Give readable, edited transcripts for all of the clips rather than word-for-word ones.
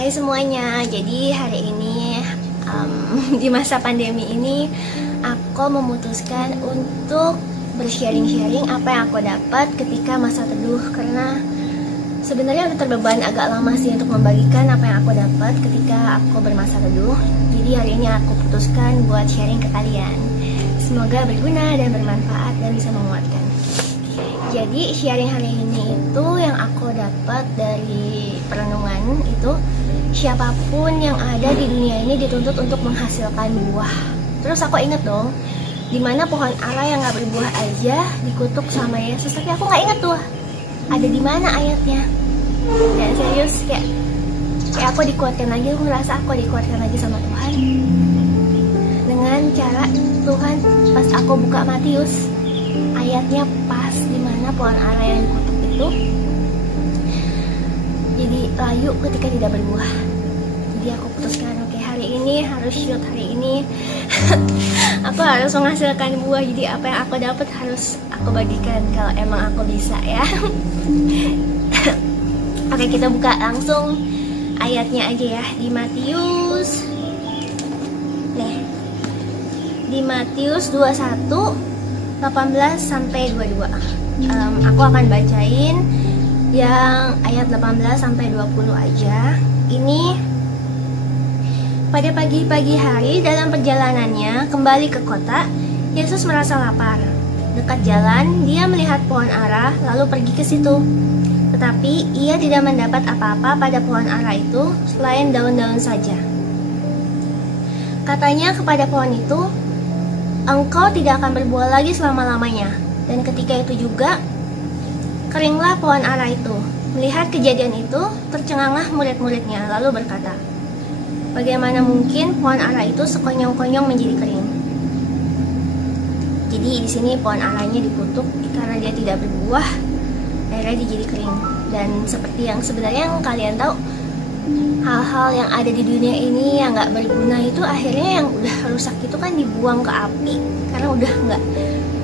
Hai semuanya, jadi hari ini di masa pandemi ini aku memutuskan untuk bersharing-sharing apa yang aku dapat ketika masa teduh. Karena sebenarnya udah terbeban agak lama sih untuk membagikan apa yang aku dapat ketika aku bermasa teduh. Jadi hari ini aku putuskan buat sharing ke kalian. Semoga berguna dan bermanfaat dan bisa menguatkan. Jadi sharing hari ini itu yang aku dapat dari perenungan itu, siapapun yang ada di dunia ini dituntut untuk menghasilkan buah. Terus aku inget dong, dimana pohon ara yang gak berbuah aja dikutuk sama Yesus. Tapi aku gak inget tuh ada di mana ayatnya. Ya serius, kayak aku dikuatkan lagi, aku ngerasa aku dikuatkan lagi sama Tuhan dengan cara Tuhan pas aku buka Matius, ayatnya pas dimana pohon ara yang dikutuk itu jadi layu ketika tidak berbuah. Jadi aku putuskan, oke, hari ini harus shoot, hari ini aku harus menghasilkan buah. Jadi apa yang aku dapat harus aku bagikan kalau emang aku bisa ya. Oke, kita buka langsung ayatnya aja ya, di Matius. Nih, di Matius 21 18 sampai 22. Aku akan bacain yang ayat 18 sampai 20 aja. Ini pada pagi-pagi hari dalam perjalanannya kembali ke kota, Yesus merasa lapar. Dekat jalan, dia melihat pohon ara lalu pergi ke situ. Tetapi ia tidak mendapat apa-apa pada pohon ara itu selain daun-daun saja. Katanya kepada pohon itu, "Engkau tidak akan berbuah lagi selama-lamanya." Dan ketika itu juga keringlah pohon ara itu. Melihat kejadian itu, tercenganglah murid-muridnya lalu berkata, "Bagaimana mungkin pohon ara itu sekonyong-konyong menjadi kering?" Jadi di sini pohon aranya dikutuk karena dia tidak berbuah, akhirnya dia jadi kering. Dan seperti yang sebenarnya yang kalian tahu, hal-hal yang ada di dunia ini yang nggak berguna itu akhirnya yang udah rusak itu kan dibuang ke api karena udah nggak,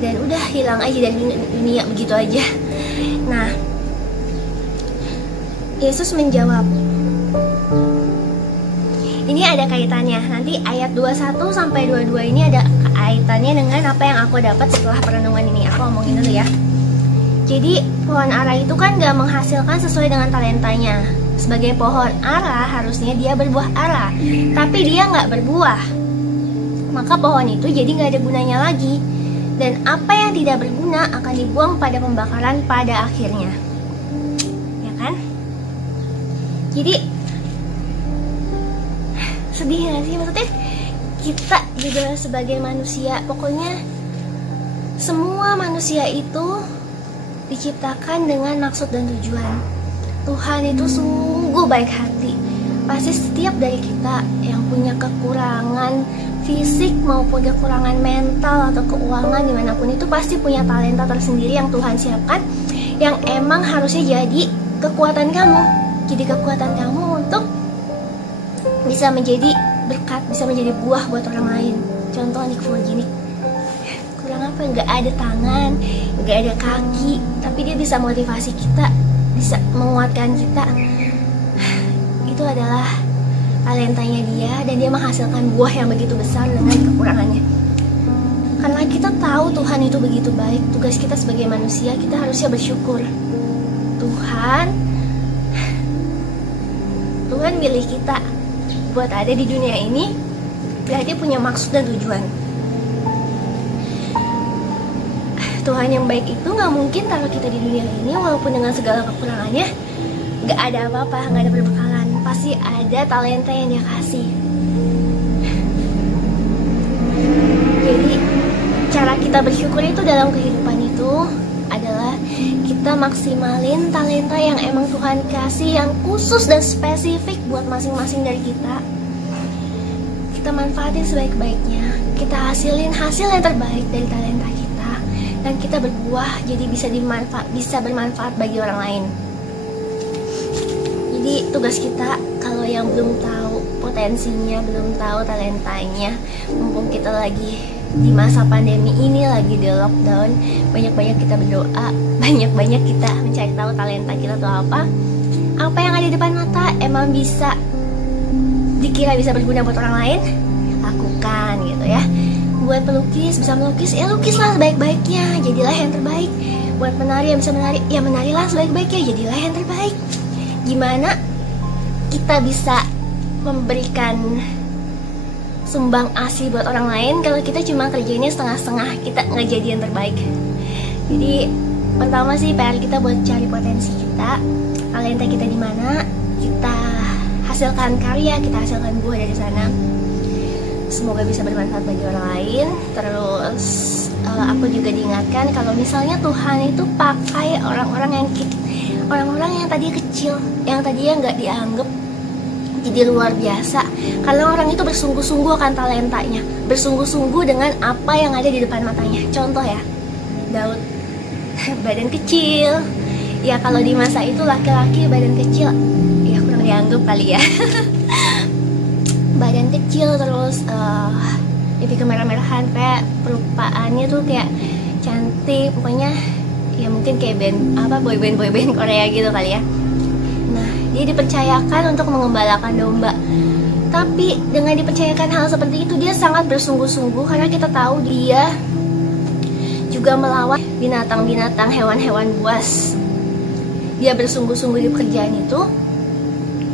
dan udah hilang aja dari dunia begitu aja. Nah, Yesus menjawab, ini ada kaitannya. Nanti ayat 21 sampai 22 ini ada kaitannya dengan apa yang aku dapat setelah perenungan ini. Aku ngomongin dulu ya. Jadi pohon ara itu kan gak menghasilkan sesuai dengan talentanya. Sebagai pohon ara harusnya dia berbuah ara, tapi dia gak berbuah. Maka pohon itu jadi gak ada gunanya lagi. Dan apa yang tidak berguna akan dibuang pada pembakaran pada akhirnya. Ya kan? Jadi sedih gak sih? Maksudnya kita juga sebagai manusia, pokoknya semua manusia itu diciptakan dengan maksud dan tujuan. Tuhan itu sungguh baik hati. Pasti setiap dari kita yang punya kekurangan fisik maupun kekurangan mental atau keuangan dimanapun itu pasti punya talenta tersendiri yang Tuhan siapkan, yang emang harusnya jadi kekuatan kamu. Jadi kekuatan kamu untuk bisa menjadi berkat, bisa menjadi buah buat orang lain. Contoh Nick Furginik, kurang apa? Nggak ada tangan, nggak ada kaki, tapi dia bisa motivasi kita, bisa menguatkan kita. Itu adalah talentanya dia, dan dia menghasilkan buah yang begitu besar dengan kekurangannya. Karena kita tahu Tuhan itu begitu baik, tugas kita sebagai manusia, kita harusnya bersyukur. Tuhan milih kita buat ada di dunia ini, berarti punya maksud dan tujuan. Tuhan yang baik itu gak mungkin taruh kita di dunia ini walaupun dengan segala kekurangannya, gak ada apa-apa, gak ada perbekalan. Pasti ada talenta yang dia kasih. Jadi cara kita bersyukur itu dalam kehidupan itu adalah kita maksimalin talenta yang emang Tuhan kasih, yang khusus dan spesifik buat masing-masing dari kita. Kita manfaatin sebaik-baiknya, kita hasilin hasil yang terbaik dari talenta kita, dan kita berbuah jadi bisa bermanfaat bagi orang lain. Jadi tugas kita, kalau yang belum tahu potensinya, belum tahu talentanya, mumpung kita lagi di masa pandemi ini, lagi di lockdown, banyak-banyak kita berdoa, banyak-banyak kita mencari tahu talenta kita tuh apa yang ada di depan mata emang bisa dikira bisa berguna buat orang lain, lakukan gitu ya. Buat pelukis, bisa melukis, ya lukislah sebaik-baiknya, jadilah yang terbaik. Buat menari, yang bisa menari, ya menarilah sebaik-baiknya, jadilah yang terbaik. Gimana kita bisa memberikan sumbang asi buat orang lain kalau kita cuma kerjainnya setengah-setengah, kita nggak jadi yang terbaik. Jadi pertama sih PR kita buat cari potensi kita, talenta kita di mana, kita hasilkan karya, kita hasilkan buah dari sana. Semoga bisa bermanfaat bagi orang lain. Terus aku juga diingatkan kalau misalnya Tuhan itu pakai orang-orang yang tadi kecil, yang tadinya nggak dianggap, jadi luar biasa. Karena orang itu bersungguh-sungguh akan talentanya, bersungguh-sungguh dengan apa yang ada di depan matanya. Contoh ya, Daud, badan kecil. Ya kalau di masa itu laki-laki badan kecil, ya kurang dianggap kali ya. Badan kecil, terus pipi kemerah-merahan, kayak perupaannya tuh kayak cantik, pokoknya ya mungkin kayak boyband Korea gitu kali ya. Nah, dia dipercayakan untuk mengembalakan domba. Tapi dengan dipercayakan hal seperti itu, dia sangat bersungguh-sungguh karena kita tahu dia juga melawan binatang-binatang, hewan-hewan buas. Dia bersungguh-sungguh di pekerjaan itu.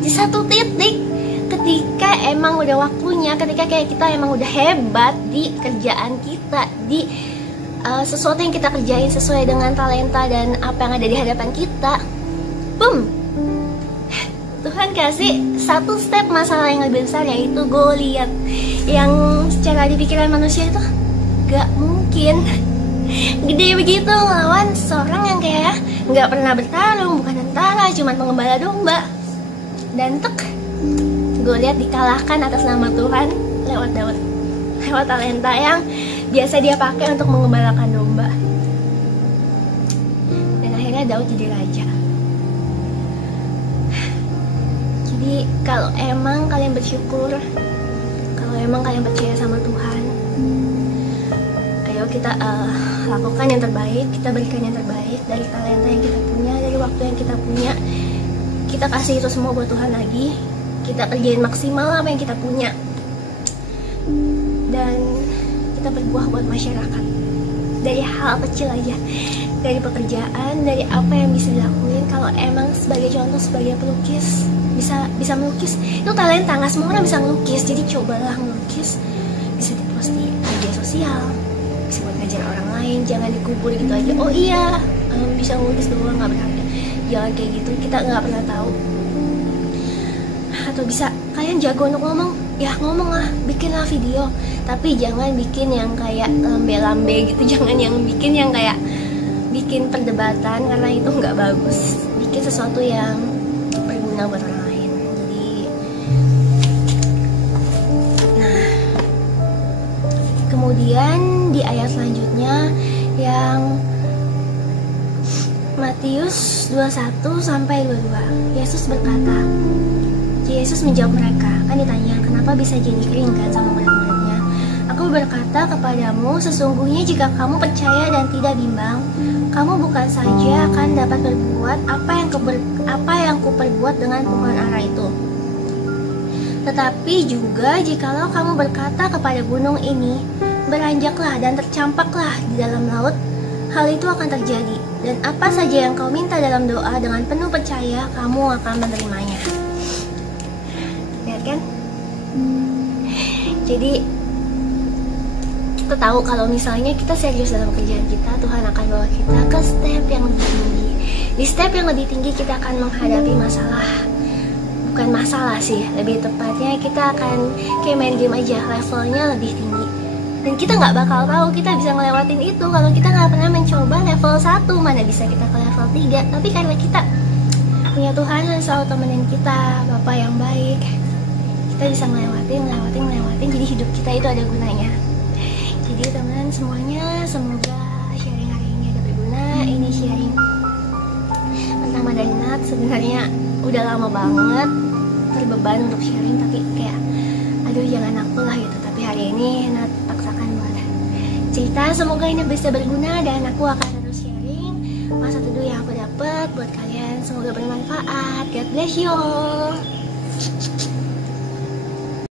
Di satu titik, ketika emang udah waktunya, ketika kayak kita emang udah hebat di kerjaan kita, di sesuatu yang kita kerjain sesuai dengan talenta dan apa yang ada di hadapan kita, boom, Tuhan kasih satu step masalah yang lebih besar, yaitu Goliat, yang secara di pikiran manusia itu gak mungkin gede begitu melawan seorang yang kayak nggak pernah bertarung, bukan tentara, cuma pengembala domba. Dan Goliat dikalahkan atas nama Tuhan lewat Daud, lewat talenta yang biasa dia pakai untuk mengembalakan domba. Dan akhirnya Daud jadi raja. Jadi kalau emang kalian bersyukur, kalau emang kalian percaya sama Tuhan, ayo kita lakukan yang terbaik, kita berikan yang terbaik dari talenta yang kita punya, dari waktu yang kita punya. Kita kasih itu semua buat Tuhan lagi. Kita kerjain maksimal apa yang kita punya, dan kita berbuah buat masyarakat dari hal kecil aja, dari pekerjaan, dari apa yang bisa dilakuin. Kalau emang sebagai contoh, sebagai pelukis, bisa melukis, itu talenta, nggak semua orang bisa melukis. Jadi cobalah melukis, bisa dipost di media sosial, bisa buat ngajar orang lain, jangan dikubur gitu aja. Oh iya, bisa melukis doang nggak berharga, jangan kayak gitu, kita nggak pernah tahu. Atau bisa kalian jago untuk ngomong, ya ngomong lah, bikinlah video, tapi jangan bikin yang kayak lambe-lambe gitu, jangan yang kayak bikin perdebatan, karena itu nggak bagus. Bikin sesuatu yang berguna buat orang lain. Jadi, nah, kemudian di ayat selanjutnya yang Matius 21-22, Yesus berkata, Yesus menjawab mereka, kan ditanya kenapa bisa jadi kering kan sama murid-muridnya. Aku berkata kepadamu, sesungguhnya jika kamu percaya dan tidak bimbang, kamu bukan saja akan dapat berbuat apa yang kuperbuat dengan pungutan arah itu, tetapi juga jikalau kamu berkata kepada gunung ini, beranjaklah dan tercampaklah di dalam laut, hal itu akan terjadi. Dan apa saja yang kau minta dalam doa dengan penuh percaya, kamu akan menerimanya. Lihat kan? Jadi kita tahu kalau misalnya kita serius dalam kerjaan kita, Tuhan akan bawa kita ke step yang lebih tinggi. Di step yang lebih tinggi kita akan menghadapi masalah. Bukan masalah sih, lebih tepatnya kita akan kayak main game aja, levelnya lebih tinggi. Dan kita nggak bakal tahu kita bisa ngelewatin itu kalau kita nggak pernah mencoba level 1. Mana bisa kita ke level 3. Tapi karena kita punya Tuhan yang selalu temenin kita, Bapa yang baik, kita bisa ngelewatin. Jadi hidup kita itu ada gunanya. Jadi teman-teman semuanya, semoga sharing hari ini ada berguna. Ini sharing pertama dari Nat. Sebenarnya udah lama banget terbeban untuk sharing, tapi kayak aduh jangan aku lah gitu. Tapi hari ini Nat paksakan buat cerita. Semoga ini bisa berguna dan aku akan terus sharing masa teduh yang aku dapat buat kalian. Semoga bermanfaat. God bless you all.